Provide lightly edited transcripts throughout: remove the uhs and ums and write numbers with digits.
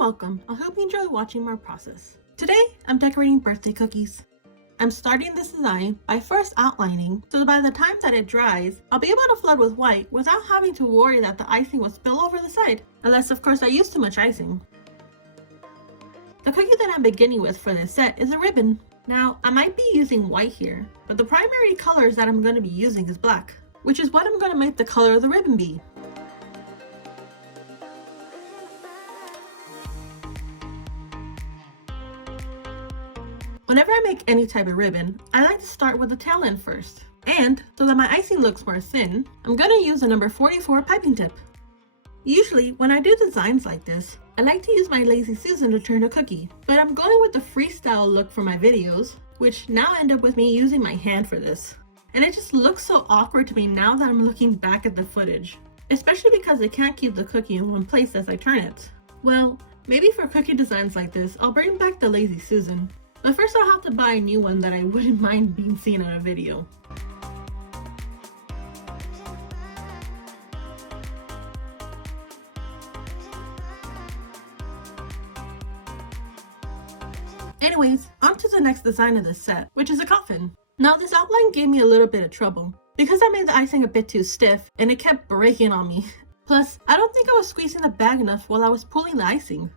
welcome. I hope you enjoy watching my process. Today, I'm decorating birthday cookies. I'm starting this design by first outlining so that by the time that it dries, I'll be able to flood with white without having to worry that the icing will spill over the side, unless of course I use too much icing. The cookie that I'm beginning with for this set is a ribbon. Now, I might be using white here, but the primary colors that I'm going to be using is black, which is what I'm going to make the color of the ribbon be. Whenever I make any type of ribbon, I like to start with the tail end first. And so that my icing looks more thin, I'm going to use a number 44 piping tip. Usually, when I do designs like this, I like to use my Lazy Susan to turn a cookie, but I'm going with the freestyle look for my videos, which now end up with me using my hand for this. And it just looks so awkward to me now that I'm looking back at the footage, especially because I can't keep the cookie in one place as I turn it. Well, maybe for cookie designs like this, I'll bring back the Lazy Susan. But first I'll have to buy a new one that I wouldn't mind being seen on a video. Anyways, on to the next design of this set, which is a coffin. Now this outline gave me a little bit of trouble, because I made the icing a bit too stiff and it kept breaking on me. Plus, I don't think I was squeezing the bag enough while I was pulling the icing.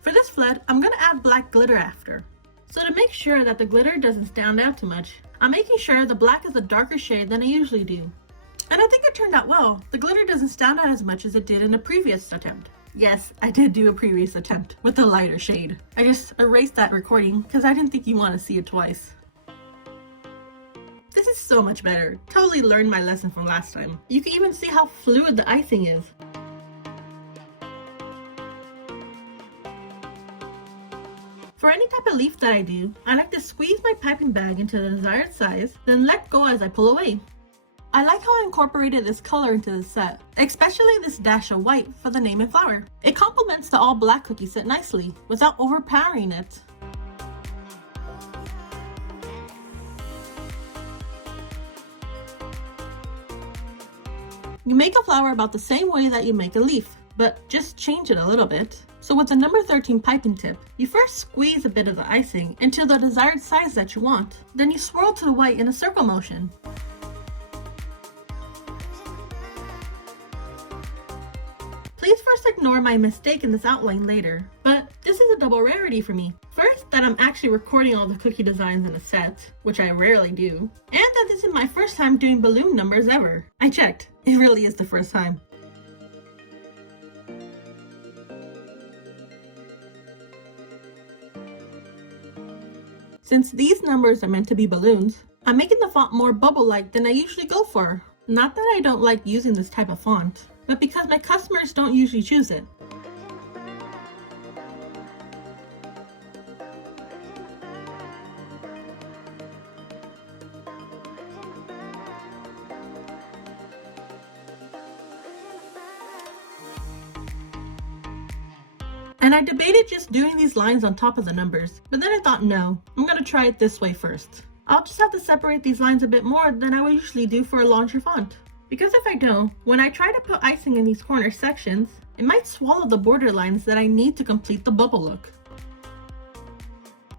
For this flood, I'm going to add black glitter after. So to make sure that the glitter doesn't stand out too much, I'm making sure the black is a darker shade than I usually do. And I think it turned out well. The glitter doesn't stand out as much as it did in the previous attempt. Yes, I did do a previous attempt with a lighter shade. I just erased that recording because I didn't think you want to see it twice. This is so much better. Totally learned my lesson from last time. You can even see how fluid the icing is. For any type of leaf that I do, I like to squeeze my piping bag into the desired size, then let go as I pull away. I like how I incorporated this color into the set, especially this dash of white for the name and flower. It complements the all black cookie set nicely, without overpowering it. You make a flower about the same way that you make a leaf, but just change it a little bit. So with the number 13 piping tip, you first squeeze a bit of the icing into the desired size that you want. Then you swirl to the white in a circle motion. Please first ignore my mistake in this outline later, but this is a double rarity for me. First, that I'm actually recording all the cookie designs in a set, which I rarely do, and that this is my first time doing balloon numbers ever. I checked, it really is the first time. Since these numbers are meant to be balloons, I'm making the font more bubble-like than I usually go for. Not that I don't like using this type of font, but because my customers don't usually choose it. And I debated just doing these lines on top of the numbers, but then I thought no, I'm going to try it this way first. I'll just have to separate these lines a bit more than I would usually do for a larger font. Because if I don't, when I try to put icing in these corner sections, it might swallow the border lines that I need to complete the bubble look.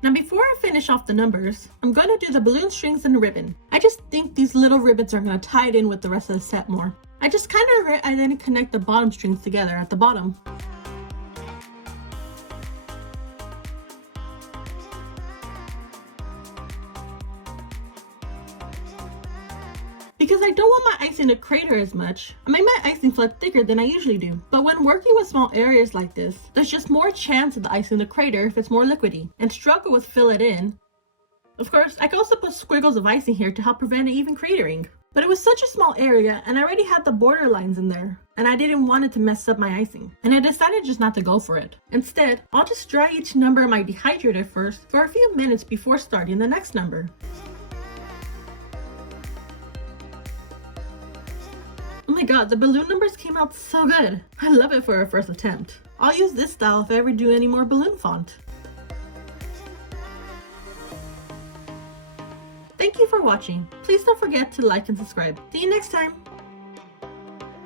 Now before I finish off the numbers, I'm going to do the balloon strings and the ribbon. I just think these little ribbons are going to tie it in with the rest of the set more. I just kind of regret I didn't connect the bottom strings together at the bottom. Because I don't want my icing to crater as much, I make my icing flood thicker than I usually do. But when working with small areas like this, there's just more chance of the icing to crater if it's more liquidy, and struggle with fill it in. Of course, I can also put squiggles of icing here to help prevent it even cratering. But it was such a small area, and I already had the border lines in there, and I didn't want it to mess up my icing, and I decided just not to go for it. Instead, I'll just dry each number in my dehydrator first for a few minutes before starting the next number. Oh my god, the balloon numbers came out so good. I love it for a first attempt. I'll use this style if I ever do any more balloon font. Thank you for watching. Please don't forget to like and subscribe. See you next time.